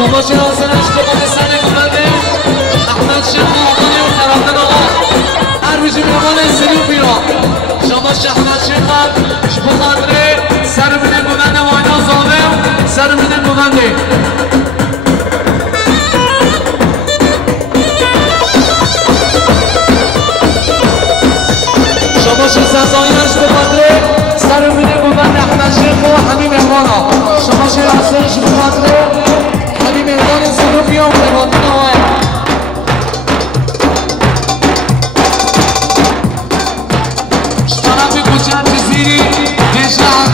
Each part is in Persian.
شما شناسانش که با سن کننده احمد شیخ آقانی و خرابن آقا هر بیجی میمان سریو بیرا شما شیخ احمد شیخ شما خاطره سر بینه بگنده و اینا ظالم سر بینه بگنده شما شیخ سزایش به خاطره سر بینه بگنده احمد شیخ و همین مهمانا شما شیخ حسنش به خاطره همین مهمان سریو بیا و خرابن آقا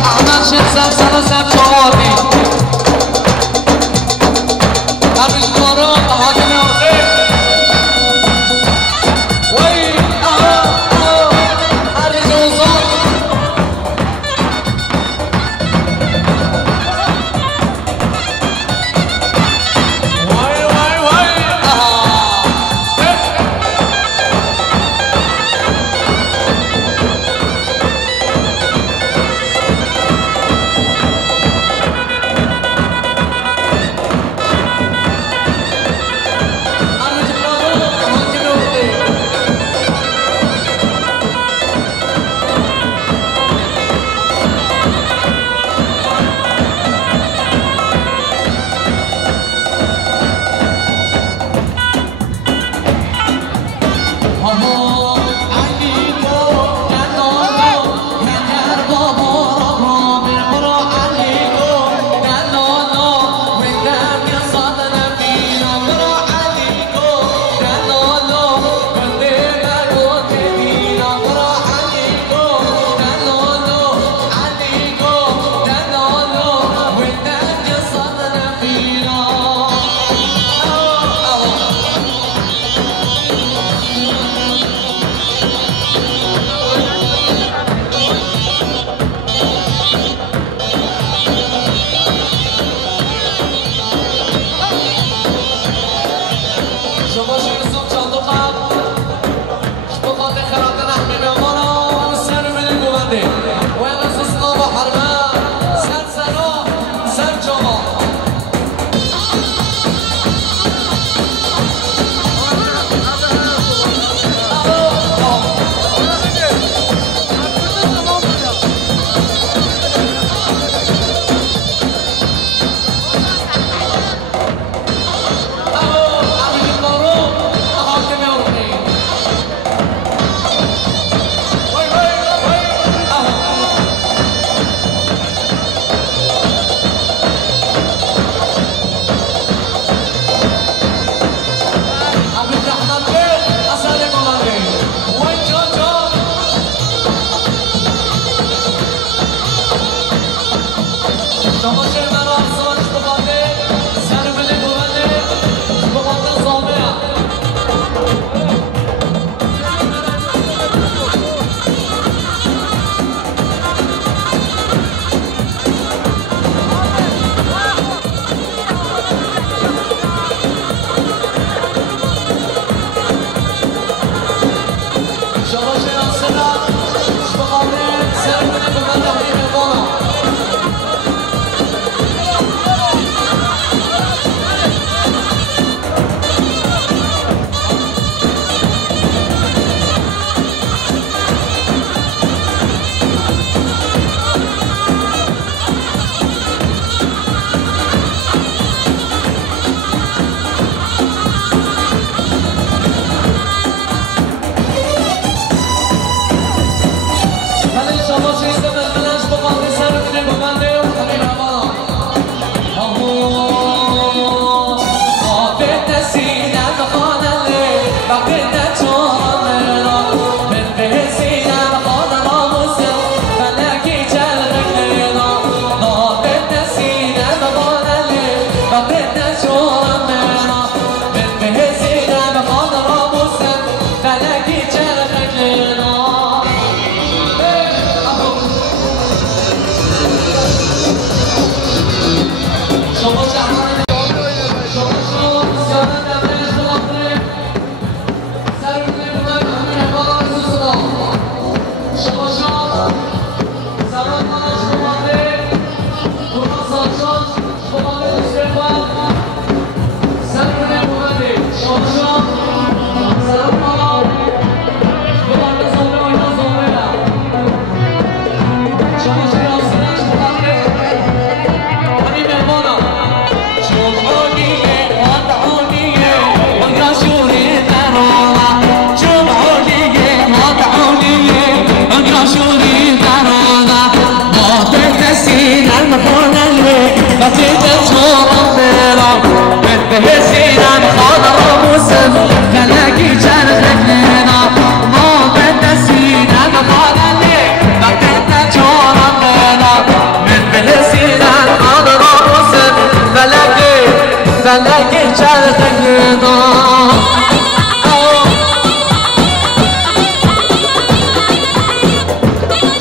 احمد شیخ سر چهاری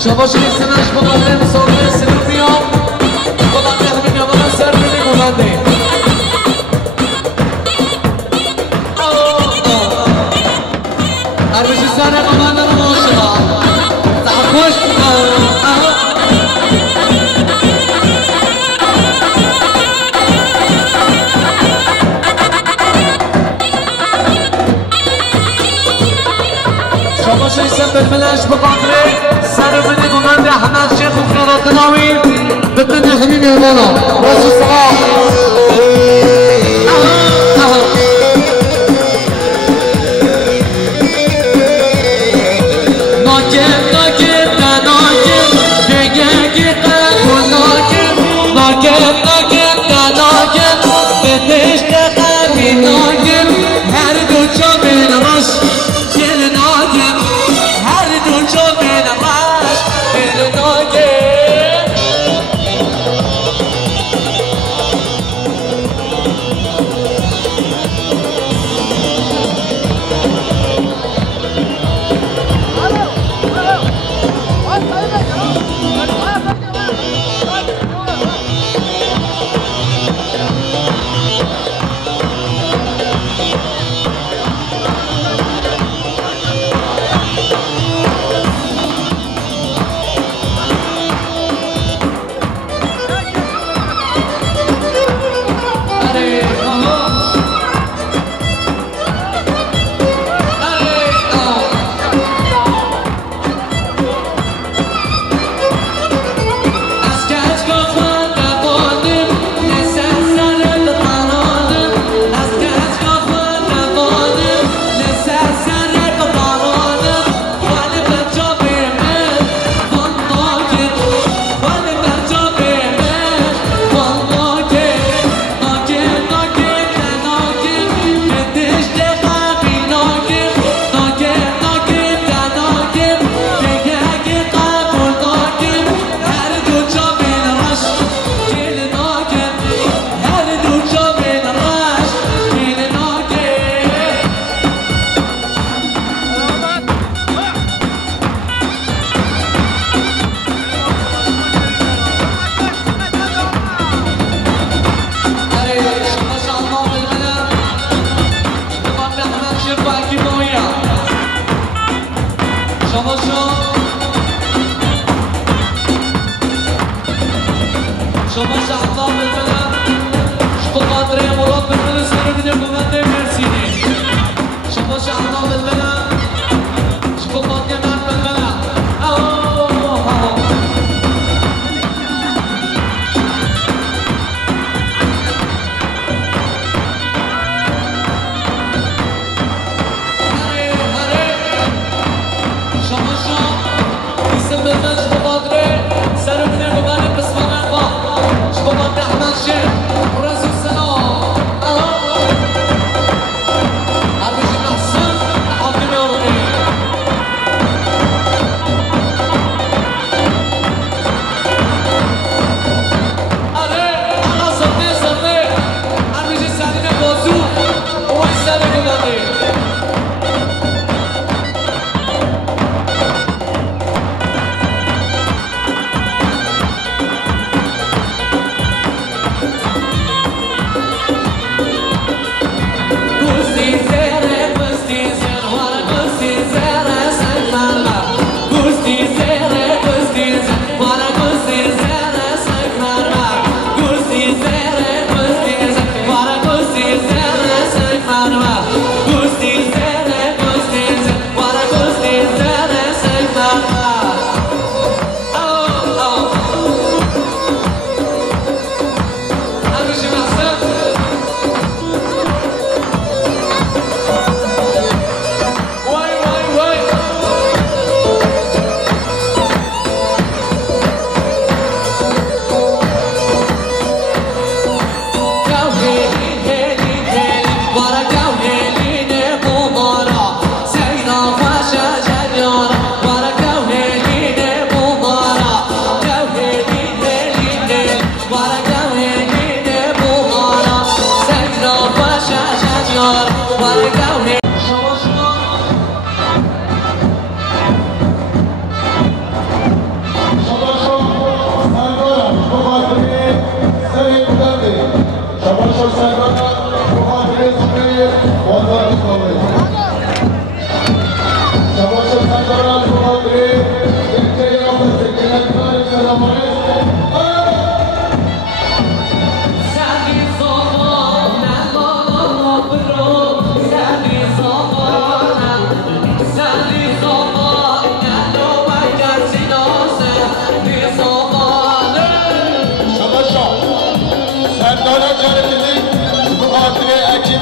شباشی سنش با قدر مسابقه سلوبیا با قدر همین میامانه سر بینی گولنده هربشی سر قمانده رو ماشلا تحکوش شباشی سن بالملاش با قدر سر بینی گولنده احمد شیخ و خیرات ناوی بدن همین میامانه رسول سلام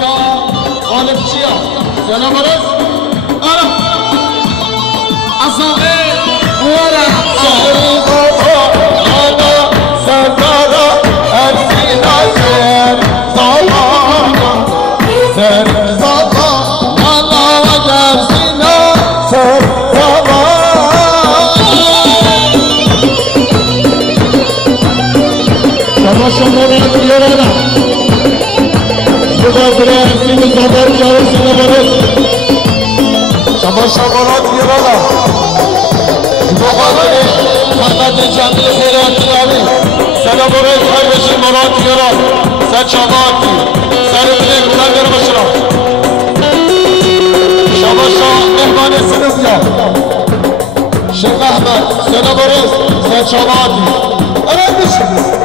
شما غالب چیا؟ سلام علیکم. آره. اصابه ولا سری بابا آنا سرزارا ارسینا سر زبانا سر زبانا ارسینا سر زبانا شما را بیارم بخاطر ارسین زبان جاوی سلام علیکم. شما را بیارم بخاطر محمد جمیل خیراتی علی سلام علیکم. خیر بشین مراد بیارم سر چاقاتی سر بله کلن بیارم بشرم شما مهمان سنوبیا شیخ احمد سلام علیکم سر چاقاتی آره بشین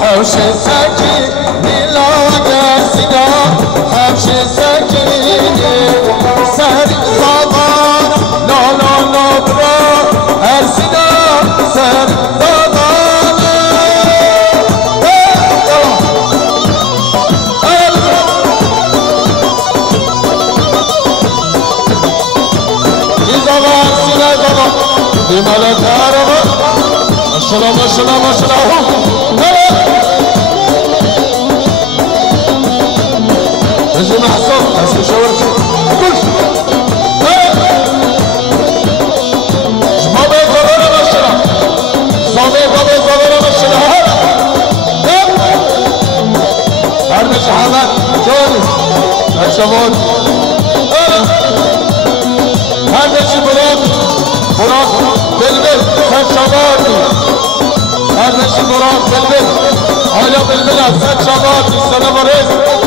همشه سکی نیلا گرسینا همشه سکی سری زبان لالا نبرا ارسینا سری زبان این زبان ارسینا زبان بیمالا کارما ماشاءالله ماشاءالله ماشاءالله رجل محصول اسمه شاورتي كل شما به زبان باشرا صابر به زبان باشرا هر مش حمد جوني الشمال هر مش بلاد بلبل سن شبابي هر مش بلاد بلبل حالا بلبل سن شبابي سلام عليكم.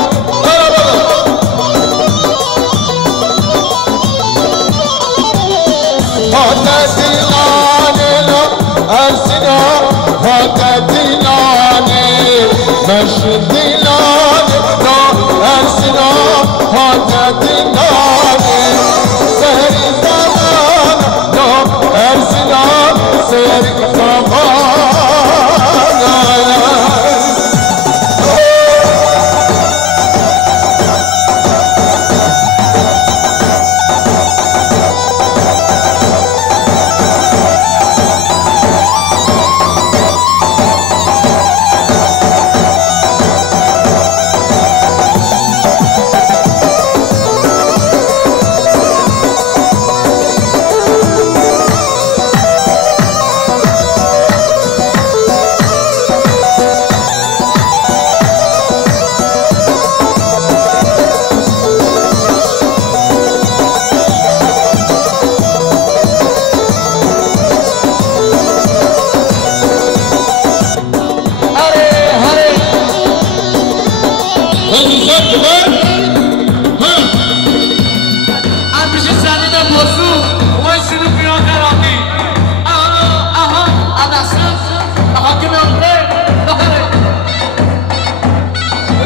ارسینا فقط دیلانه مشت دیلانه ارسینا فقط دیلانه سری زمان ارسینا سری زمان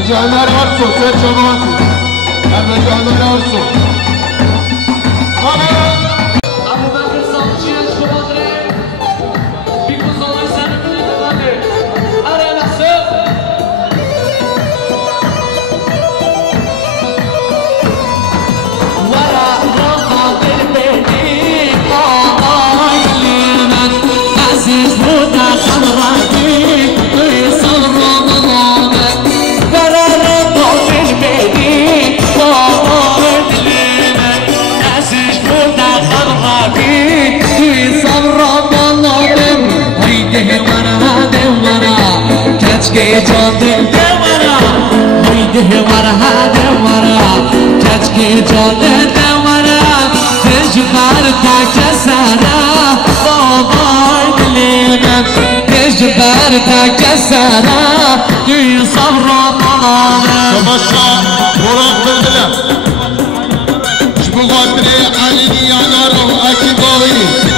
جانر ارسو سر جماعتی همه جانر ارسو ابو بکر سامچی از شمادره بیکو زامن سر بینی دوانده اره نصف ورا رفا دل بینی آیلی من عزیز بودا خمراتی توی سال رمضان के जाते देवरा होई देवरा देवरा कच के जाते देवरा तजबार था कसरा बाबाई दिलेना तजबार था कसरा तू صبر طلعنا تمشى وراك بالبلاد شبو غادري علي يا نار اكيد باغي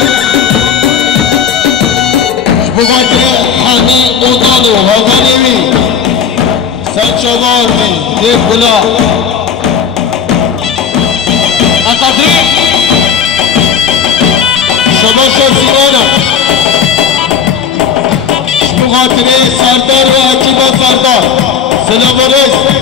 بخاطر همین اوزان و هاگانیوی سنچوار می دیگ بلا القدری شباشا سیوانا بخاطر سردار و حکیبا سردار سلام و رئیس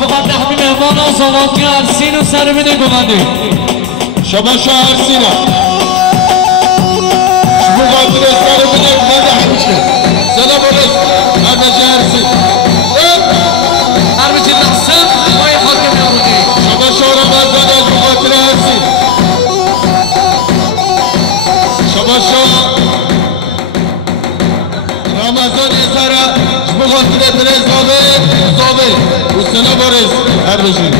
بخاطر همین مهمان و زواتی ارسین و سر بده گمانده شباشا ارسینا بخاطر سر بده گمانده همیشه سلام و رئیس همیشه ارسین هرمچه نقصد بای حاکم یارودی شباشا رمضان از بخاطر ارسین شباشا رمضان سر بخاطر برز زاوه و سلام و رئیس هر بشید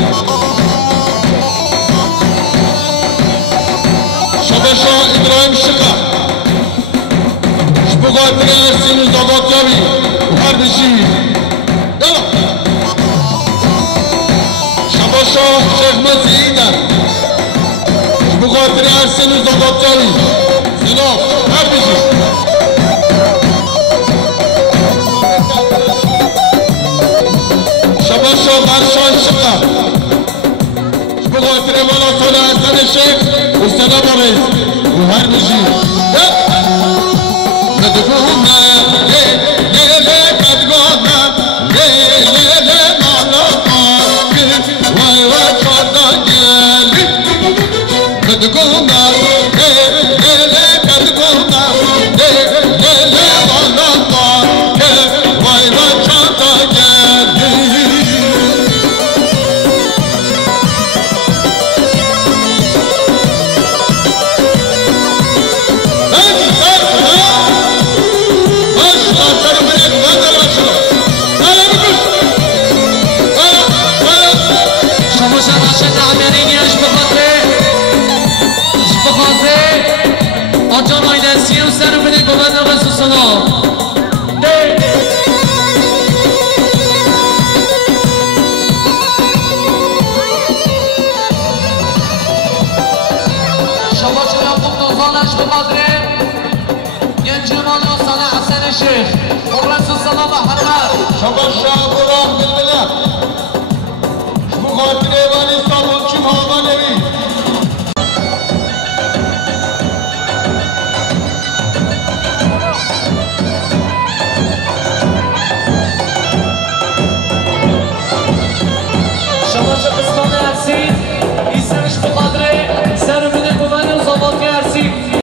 شباشا ابراهیم شقا بخاطر ارسین و زاواتیابی هر بشید شباشا شیخ مسیحیدن بخاطر ارسین و زاواتیابی سلام هر بشید شباشا برشان شقا بخاطر مولا صالح حسن الشيخ والسلام عليكم وهر بشي بدقونا ليلة بدقونا ليلة مولا قاك واي وشرطا جالي بدقونا ليلة بدقونا ليلة مولا قاك واي وشرطا جالي آنجا مایدستی و سر بده گوند نقص و سلام شما چرا خوب دوزانش بقدره گنج مالا صالح حسن شیخ قرص و سلام و حرمت شما شاه برام بالبلا بخاطر ایوان استانبول چیم هاما نوی شما چه قسطان ارسید این سرش بقدره سر بده گوند و زواتی ارسید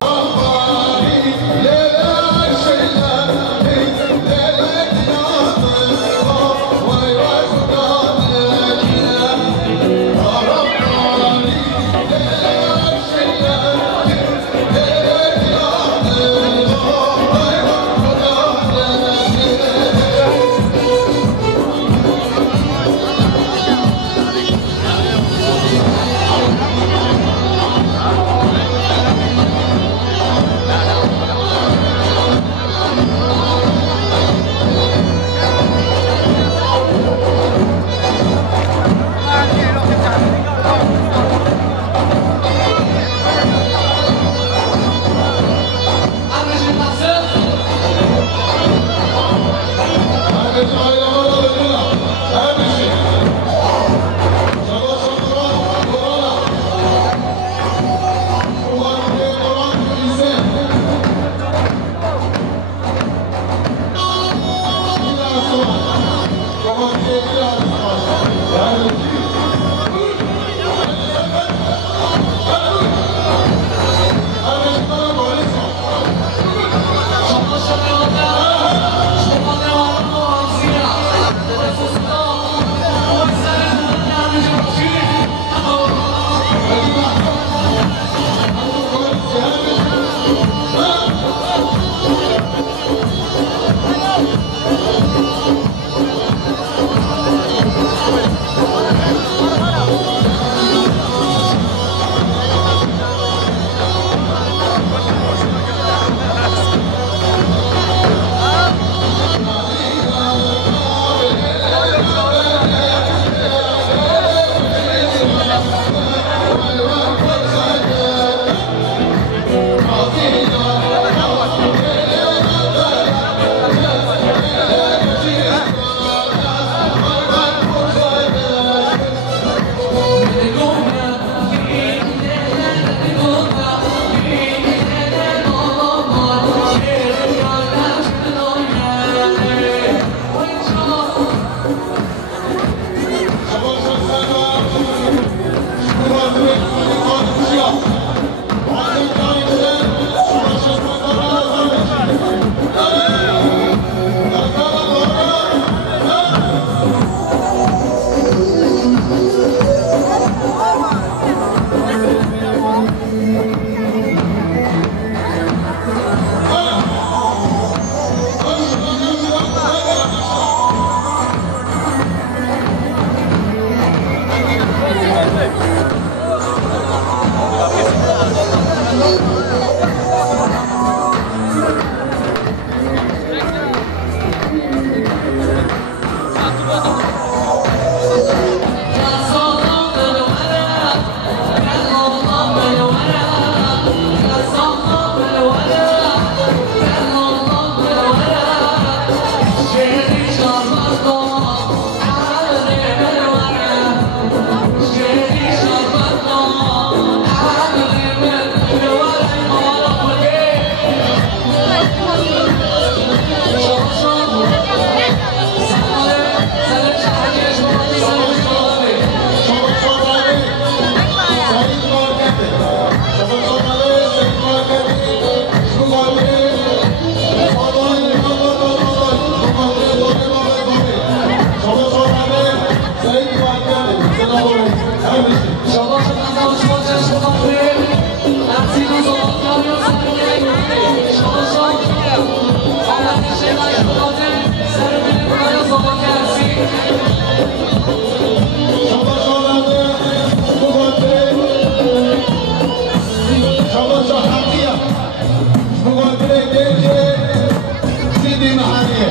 دیدی محلیه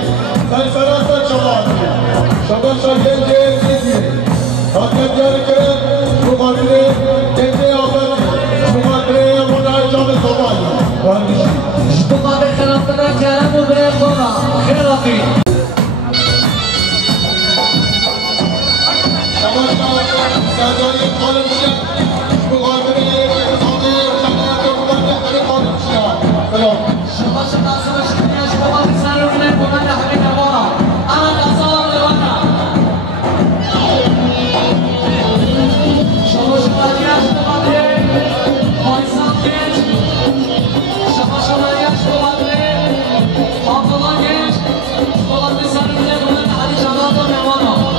سرسراستا شماتی شما شاید دیدی حاکم جاری که مقابله گنده آفتی مقابله منای جام زبانی مقابل خلافتنا کرم و برخونا خیراتی شما سرداری قالب شد مقابله صادر جماعت مقابله قالب شد سلام شما شما شما شما سرونه بودن همه نوانا اما نظام لوانا شما شما دیاش مقابله پایسان گنج شما شما دیاش مقابله آقلان گنج مقابله سرونه بودن همه جماعت نوانا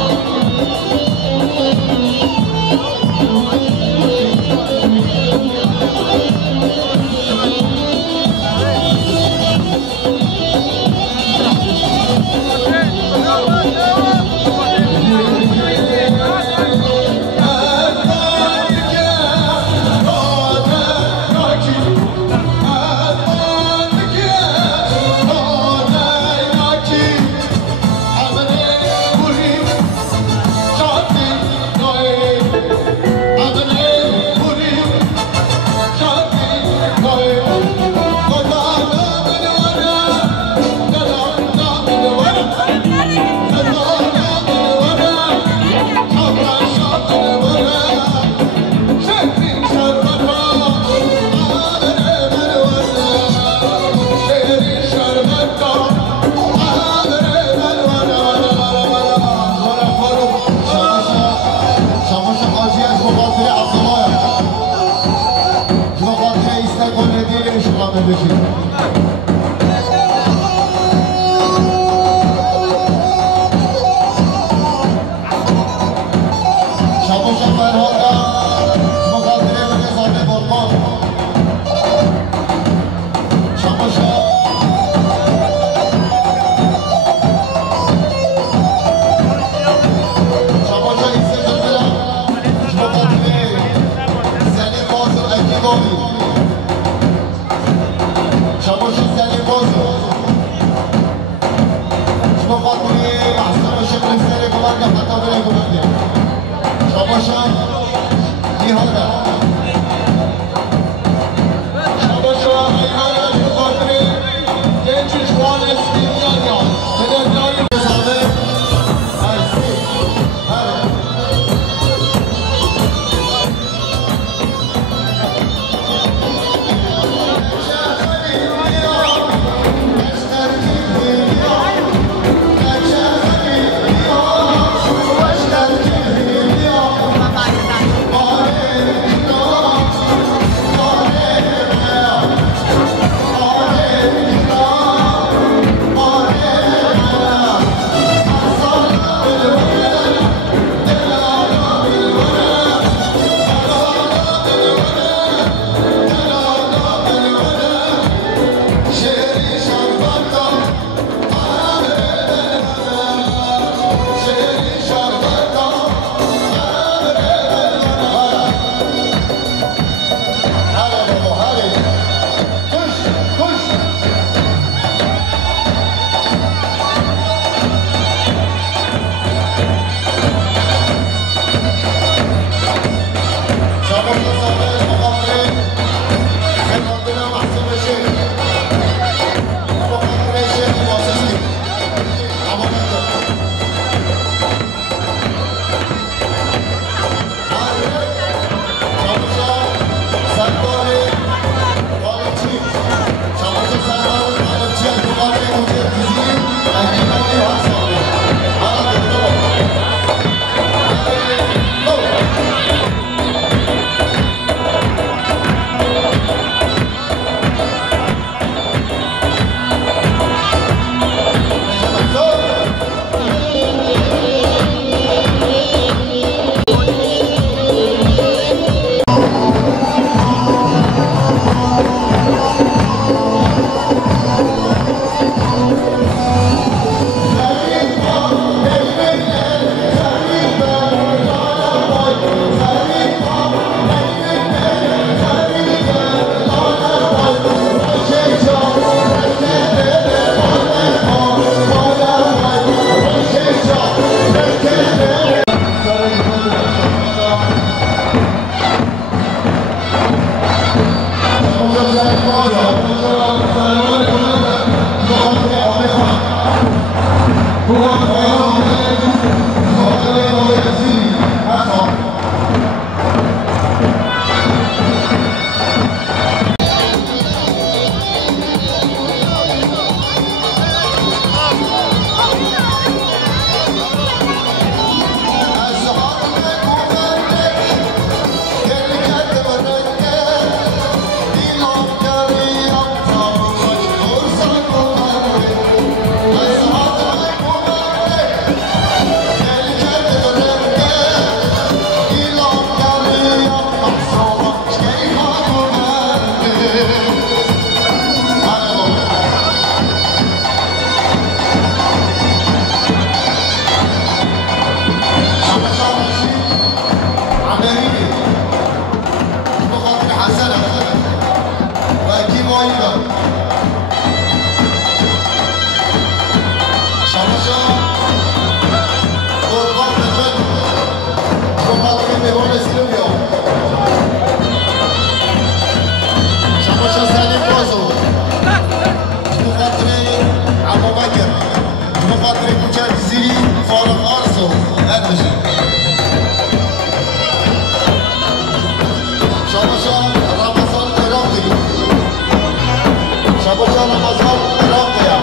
شاباشا رمضان راقية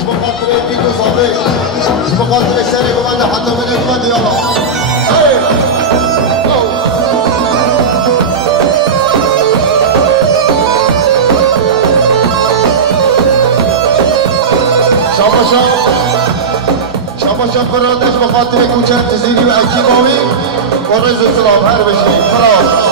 شبو خاطر يديكو صديق شبو خاطر السنة كمان حتى من الفن يلا شاباشا فرادش بخاطر کوچه تزیری و اکیماوی و رز اسلام هر بشی فراد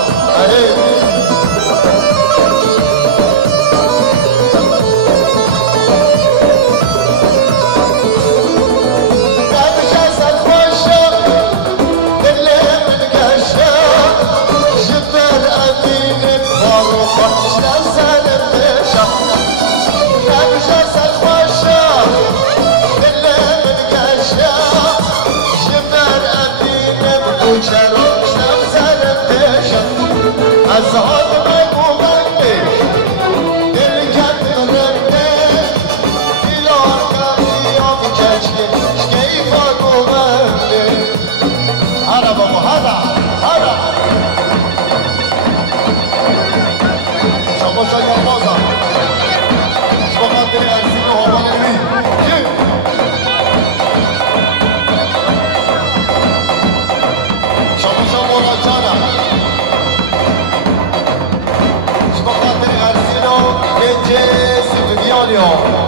Yes,